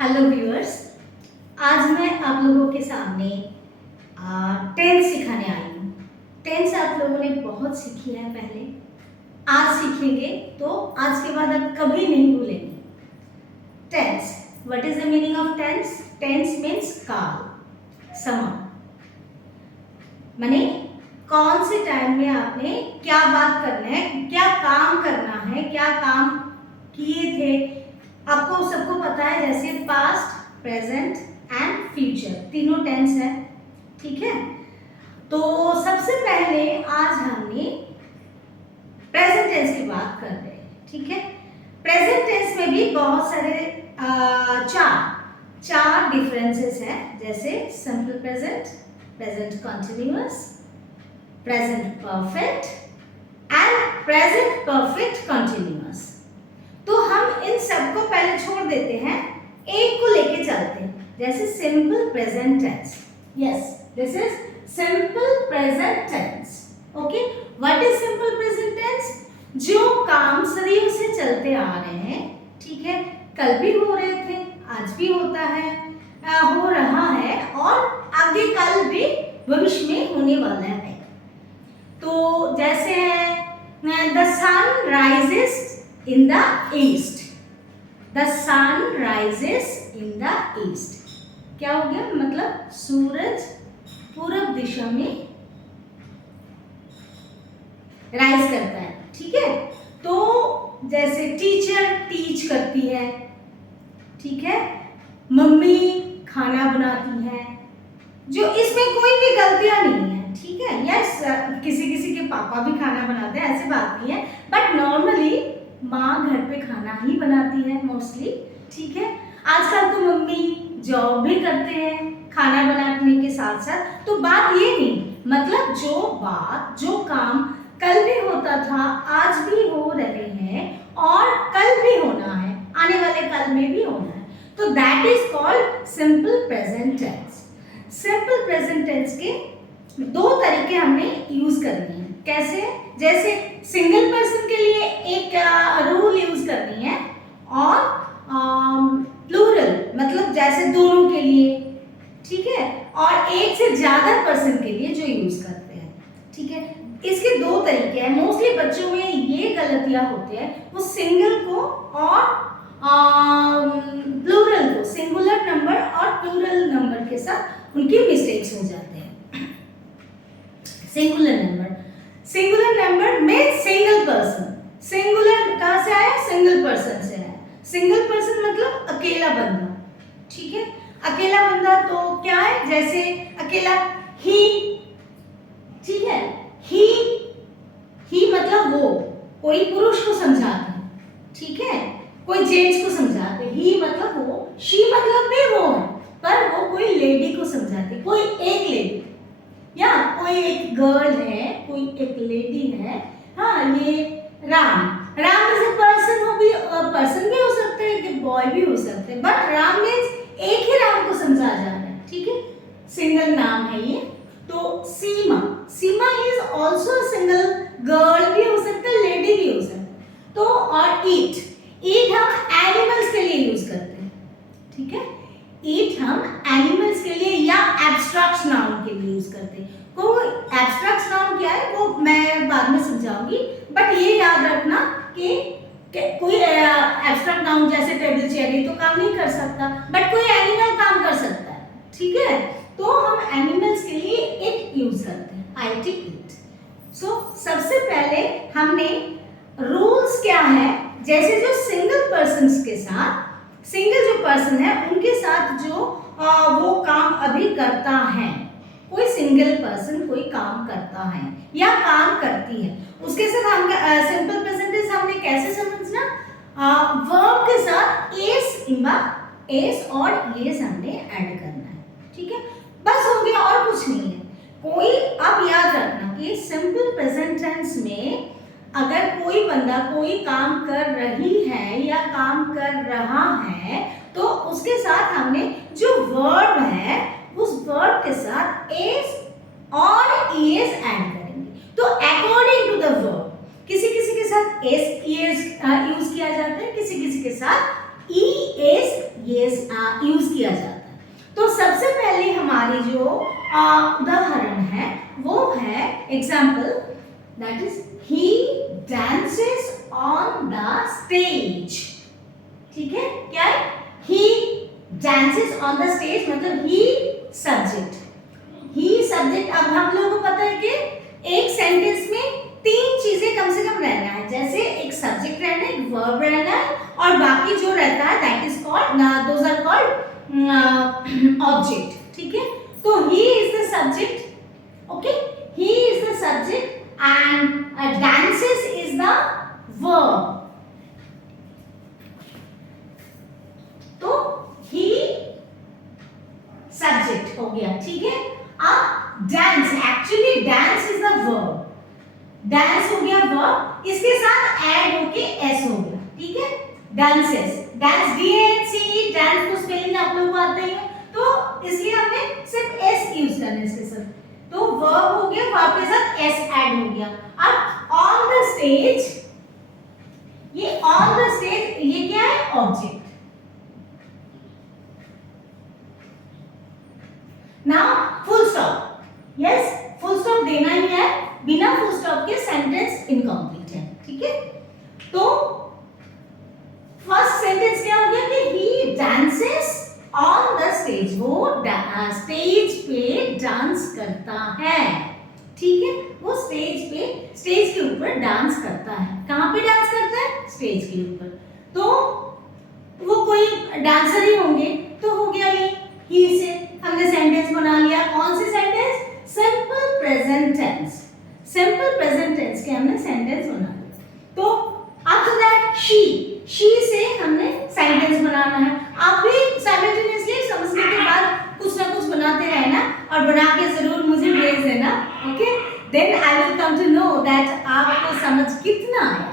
Hello viewers, आज मैं आप लोगों के सामने टेंस सिखाने आई हूँ। टेंस आप लोगों ने बहुत सीखी है पहले, आज सीखेंगे तो आज के बाद आप कभी नहीं भूलेंगे। Tense, what is the meaning of tense? Tense means काल, समय। माने कौन से टाइम में आपने क्या बात करना है, क्या काम करना है, क्या काम किए थे, आपको सबको पता है। जैसे पास्ट, प्रेजेंट एंड फ्यूचर, तीनों टेंस है, ठीक है। तो सबसे पहले आज हमने प्रेजेंट टेंस की बात कर रहे हैं, ठीक है। प्रेजेंट टेंस में भी बहुत सारे चार डिफरेंसेस हैं, जैसे simple present, present continuous, present perfect and present perfect continuous. तो हम इन सबको पहले छोड़ देते हैं, एक को लेके चलते हैं। जैसे simple present tense, yes this is simple present tense. Okay, what is simple present tense? जो काम सदियों से चलते आ रहे हैं, ठीक है, कल भी हो रहे थे, आज भी होता है, हो रहा है और आगे कल भी भविष्य में होने वाला है। तो जैसे है the sun rises in the east, the sun rises in the east। क्या हो गया? मतलब सूरज पूरब दिशा में राइज करता है, ठीक है। तो जैसे टीचर टीच करती है, ठीक है, मम्मी खाना बनाती है, जो इसमें कोई भी गलतियां नहीं है, ठीक है। यस, किसी किसी के पापा भी खाना बनाते हैं, ऐसी बात नहीं है, बट नॉर्मली माँ घर पे खाना ही बनाती है मोस्टली, ठीक है। आजकल तो मम्मी जॉब भी करते हैं खाना बनाने के साथ साथ। तो बात ये नहीं, मतलब जो काम कल भी होता था, आज भी हो रहे हैं और कल भी होना है, आने वाले कल में भी होना है, तो that is called simple present tense. Simple present tense के दो तरीके हमने यूज करने हैं। कैसे? जैसे सिंगल पर्सन के लिए एक रूल यूज करनी है और प्लूरल मतलब जैसे दोनों के लिए, ठीक है, और एक से ज्यादा पर्सन के लिए जो यूज करते हैं, ठीक है। इसके दो तरीके हैं। मोस्टली बच्चों में ये गलतियां होती है, वो सिंगल को और प्लूरल को, सिंगुलर नंबर और प्लूरल नंबर के साथ उनकी मिस्टेक्स हो जाते हैं। सिंगुलर नंबर में सिंगल पर्सन, सिंगुलर कहां से आया? सिंगल पर्सन से आया। सिंगल पर्सन मतलब अकेला बंदा, ठीक है। अकेला बंदा तो क्या है? जैसे अकेला ही, ठीक है, ही मतलब वो, कोई पुरुष को समझाते हैं, ठीक है, कोई जेंट्स को समझाते हैं। ही मतलब वो, शी मतलब भी वो है, पर वो कोई लेडी को समझाते, कोई एक लेडी, या कोई एक गर्ल है, कोई एक लेडी है। हाँ, ये राम इज ए पर्सन, हो भी पर्सन भी हो सकते हैं, कि बॉय भी हो सकते हैं, बट राम मीन्स एक ही राम को समझा जा रहा है, ठीक है, सिंगल नाम है ये। तो सीमा इज ऑल्सो सिंगल, गर्ल भी हो सकता है, लेडी भी हो सकता है। तो और ईट हम एनिमल्स के लिए यूज करते हैं, ठीक है। ईट हम एनिमल्स के लिए या एब्स्ट्रैक्ट नाउन के लिए यूज करते हैं। कोई एब्स्ट्रैक्ट नाउन क्या है वो मैं बाद में समझाऊंगी, बट ये याद रखना कि कोई एब्स्ट्रैक्ट नाउन जैसे टेबल चेयर तो काम नहीं कर सकता, बट कोई एनिमल काम कर सकता है, ठीक है। तो हम एनिमल्स के लिए इट यूज करते हैं, IT इट। सो सबसे पहले हमने रूल्स क्या है, जैसे जो सिंगल पर्सन्स के साथ, सिंगल जो पर्सन है उनके साथ जो वो काम अभी करता है, कोई सिंगल पर्सन कोई काम करता है या काम करती है, उसके साथ हम सिंपल प्रेजेंट टेंस हमने कैसे समझना? वर्ब के साथ एस और एस हमने ऐड करना है, ठीक है, बस हो गया, और कुछ नहीं है। कोई, अब याद रखना कि सिंपल प्रेजेंट टेंस में अगर कोई बंदा कोई काम कर रही है या काम कर रहा है, तो उसके साथ हमने जो वर्ब है उस वर्ब के साथ एस और ईएस ऐड करेंगे। तो अकॉर्डिंग टू द वर्ब, किसी किसी के साथ एस ईएस यूज किया जाता है, किसी किसी के साथ ई एस यूज किया जाता है। तो सबसे पहले हमारी जो उदाहरण है वो है example, that is he dances on the stage. ठीक है, क्या है? ही डांसेस ऑन द स्टेज मतलब ही सब्जेक्ट, ही सब्जेक्ट। अब हम लोगों को पता है कि एक सेंटेंस में तीन चीजें कम से कम रहना है, जैसे एक सब्जेक्ट रहना है, एक वर्ब रहना है और बाकी जो रहता है that is called, those are called object. ठीक है, तो he is the subject, okay, he is the subject and dances is the verb. तो ही सब्जेक्ट हो गया। ठीक है, अब dance, actually dance is the verb, dance हो गया वर्ब, इसके साथ ऐड होके एस हो गया। ठीक है, डांसेस, डांस DANCE, डांस को स्पेलिंग आप लोगों को आता ही है, तो इसलिए हमने सिर्फ एस यूज करना है इसके साथ। तो वर्ब हो गया, वर्ब के साथ एस ऐड हो गया। अब ऑन द स्टेज, ये ऑन द स्टेज ये क्या है? Object. Now full stop, yes full stop देना ही है, बिना फुल स्टॉप के सेंटेंस इनकम्प्लीट है। ठीक है, तो फर्स्ट सेंटेंस क्या हो गया कि ही डांसेस ऑन द स्टेज, वो स्टेज पे डांस करता है। ठीक है, वो स्टेज पे, स्टेज के ऊपर डांस करता है। कहां पे डांस करता है? स्टेज के ऊपर। तो वो कोई डांसर ही होंगे, तो हो गया ये ही से हमने सेंटेंस बना लिया। कौन सी sentence? Simple present tense, simple present tense के हमने सेंटेंस बना लिया। तो आफ्टर दैट शी से हमने सेंटेंस बनाना है। आप भी साइमल्टेनियसली समझने के बाद कुछ ना कुछ बनाते रहना और बना के जरूर मुझे भेज देना, okay? Then I will come to know that आपको समझ कितना आया।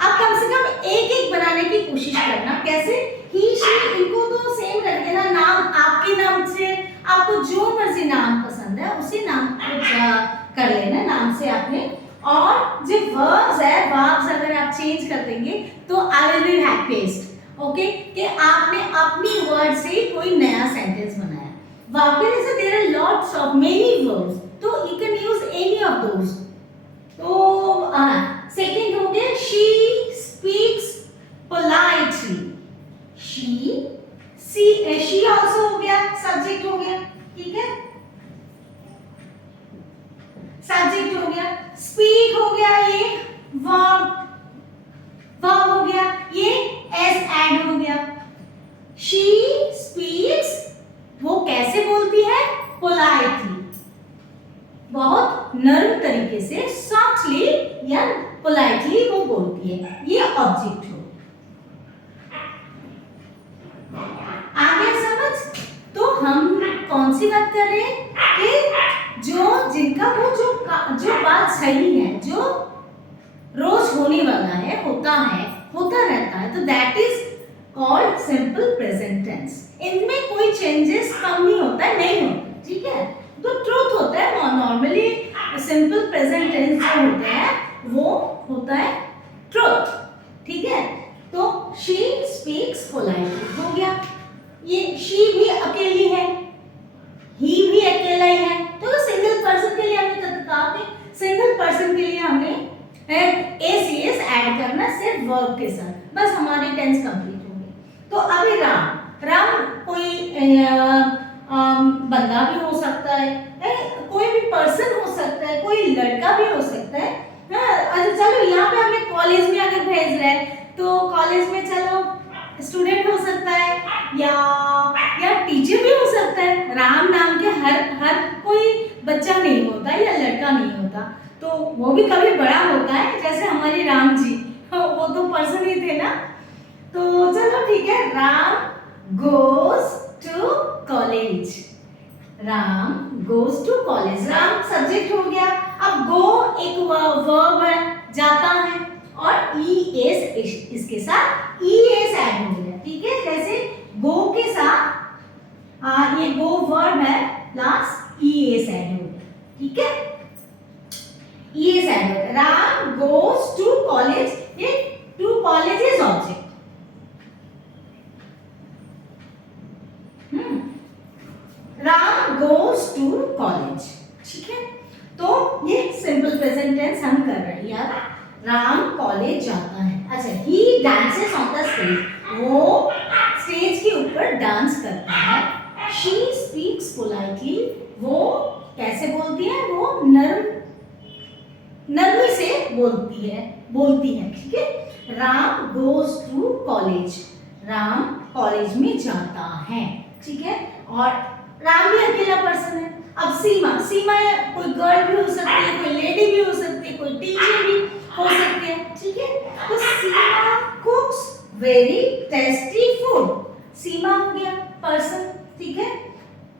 आप कम से कम एक एक बनाने की कोशिश करना। कैसे? ही शी, इनको तो सेम कर देना, नाम आपके नाम से आपको जो मर्जी नाम पसंद है उसी नाम को कर लेना, नाम से आपने। और जो वर्ब्स है, वर्ब्स अगर आप चेंज कर देंगे तो I will B happiest, okay, कि आपने अपनी वर्ड से कोई नया सेंटेंस बनाया। वर्ब के जैसे there are lots of many verbs, तो you can use any of those. तो सेकंड हो गया she speaks politely, she also हो गया, सब्जेक्ट हो गया। ठीक है, सब्जेक्ट हो गया। स्पीक हो गया, ये वर्ब हो गया, ये एस ऐड हो गया। शी स्पीक्स, वो कैसे बोलती है? पोलाइटली, बहुत नर्म तरीके से, सॉफ्टली या पोलाइटली वो बोलती है। ये ऑब्जेक्ट हो। आगे समझ? तो हम कौन सी बात कर रहे हैं कि जिनका वो जो बात सही है, जो रोज होने वाला है, होता रहता है, तो that is called simple present tense. इनमें कोई चेंजेस कम नहीं होता है, नहीं होता। ठीक है, तो ट्रूथ होता है। नॉर्मली सिंपल प्रेजेंट टेंस जो होता है वो होता है ट्रूथ। ठीक है, तो शी स्पीक्स पोलाइटली हो गया। ये शी भी अकेली है, ही भी अकेला ही है, तो सिंगल पर्सन के लिए हमने कहा कि सिंगल पर्सन के लिए हमने एसीएस ऐड करना सिर्फ वर्ब के साथ, बस हमारी टेंस कंप्लीट हो गई। तो अभी राम कोई बंदा भी हो सकता है, कोई भी पर्सन हो सकता है, कोई लड़का भी हो सकता है। अच्छा चलो, यहाँ पे हमें कॉलेज में अगर भेज रहे हैं तो कॉलेज में चलो स्टूडेंट हो सकता है या टीचर भी हो सकता है। राम नाम के हर कोई बच्चा नहीं होता या लड़का नहीं होता, तो वो भी कभी बड़ा होता है, जैसे हमारे राम जी, वो तो पर्सन ही थे ना। तो चलो ठीक है, Ram goes to college, Ram goes to college, Ram सब्जेक्ट हो गया। अब गो एक वर्ब है, जाता है, और ईएस इसके साथ ईएस ऐड हो गया। ठीक है, जैसे गो के साथ ये गो वर्ब है प्लस ईएस ऐड हो गया। ठीक है, ईएस ऐड हो गया। राम गोज टू कॉलेज, ये to college is object. College. ठीक है, तो ये सिंपल प्रेजेंट टेंस हम कर रहे हैं यार। राम कॉलेज जाता है। अच्छा, ही डांसेस ऑन द स्टेज, वो स्टेज के ऊपर डांस करता है। शी स्पीक्स पोलाइटली, वो कैसे बोलती है, वो नरमी से बोलती है। ठीक है, Ram goes to college, Ram college में जाता है। ठीक है, और राम भी अकेला पर्सन है। अब सीमा कोई गर्ल भी हो सकती है, कोई लेडी भी हो सकती है, कोई टीचर भी हो सकती है। ठीक है, तो सीमा कुक्स वेरी टेस्टी फूड, सीमा हो गया पर्सन। ठीक है,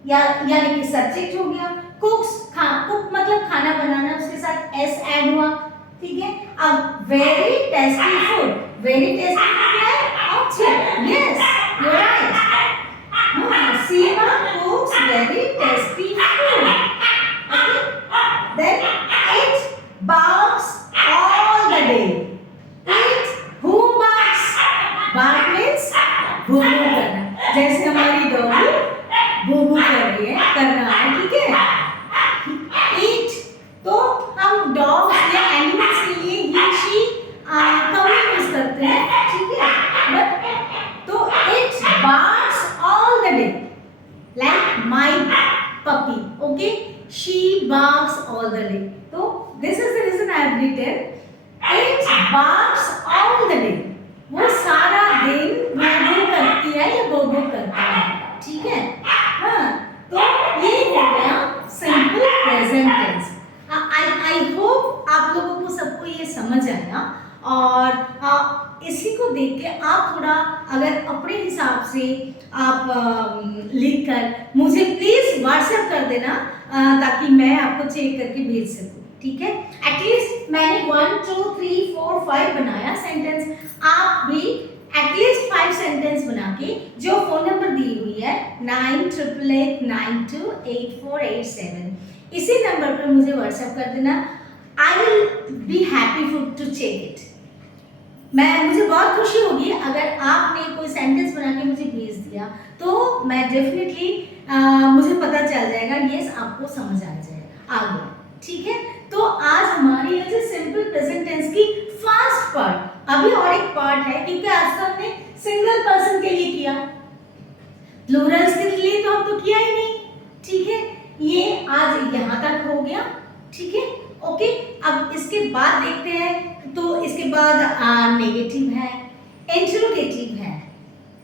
यानी कि सब्जेक्ट हो गया, कुक्स कुक मतलब खाना बनाना, उसके साथ एस ऐड हुआ। ठीक है, अब very tasty food, very tasty क्या है, object. Yes, you are right. Seema cooks very tasty food. Okay, then it barks all the day. It who barks? Bark means भूभू करना, जैसे हमारी डॉगी भूभू कर रहा है। ठीक है, It, तो हम डॉग्स या एनिमल्स के लिए ही शी कम यूज करते हैं। ठीक है, बट तो it barks all the day like my puppy. Okay, she barks all the day. So this is the reason I have written it barks all the day. वो सारा दिन भूभू करती है या बोबो करता है। ठीक है, हाँ, तो ये हो गया simple present tense. I hope आप लोगों को सबको ये समझ आया, और इसी को देख के आप थोड़ा अगर अपने हिसाब से आप लिख कर मुझे प्लीज व्हाट्सएप कर देना, ताकि मैं आपको चेक करके भेज सकूं। ठीक है, एटलीस्ट मैंने 1 2 3 4 5 बनाया सेंटेंस, आप भी एटलीस्ट 5 सेंटेंस बना के, जो फोन नंबर दी हुई है 9888928487, इसी नंबर पर मुझे व्हाट्सएप कर देना। I will be happy to check it. मुझे बहुत खुशी होगी अगर आपने कोई सेंटेंस बना के मुझे भेज दिया, तो मैं डेफिनेटली मुझे पता चल जाएगा, यस आपको समझ आ गया। ठीक है, तो आज हमारी ये जो सिंपल प्रेजेंट टेंस की फर्स्ट पार्ट, अभी और एक पार्ट है, क्योंकि आज तो हमने सिंगल पर्सन के लिए किया, प्लूरल्स के लिए तो हम तो किया ही नहीं। ठीक है, ये आज यहाँ तक हो गया। ठीक है, ओके, अब इसके बाद देखते हैं। तो इसके बाद नेगेटिव है, इंटरोगेटिव है,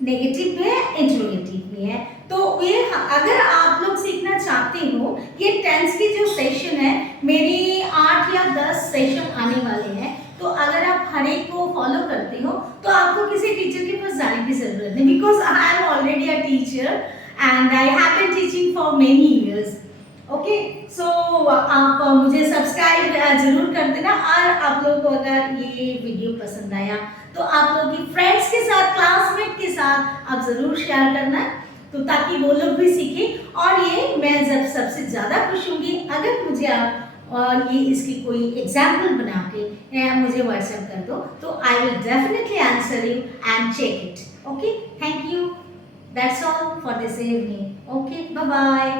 नेगेटिव भी है, इंटरोगेटिव भी है। तो ये अगर आप लोग सीखना चाहते हो, ये टेंस की जो सेशन है, मेरी 8 या 10 सेशन आने वाले हैं, तो अगर आप हर एक को फॉलो करते हो तो आपको किसी टीचर के पास जाने की जरूरत नहीं, because I am already a teacher and I have been teaching for many years. Okay, so आप मुझे सब्सक्राइब जरूर कर देना, और आप लोगों को अगर ये वीडियो पसंद आया तो आप लोग की फ्रेंड्स के साथ, क्लासमेट के साथ आप जरूर शेयर करना, तो ताकि वो लोग भी सीखें। और ये मैं जब सबसे ज़्यादा खुश होंगी अगर मुझे आप और ये इसकी कोई एग्जाम्पल बना के मुझे व्हाट्सएप कर दो, तो I will definitely answer you and check it. Okay, thank you, that's all for this evening. Okay, bye bye.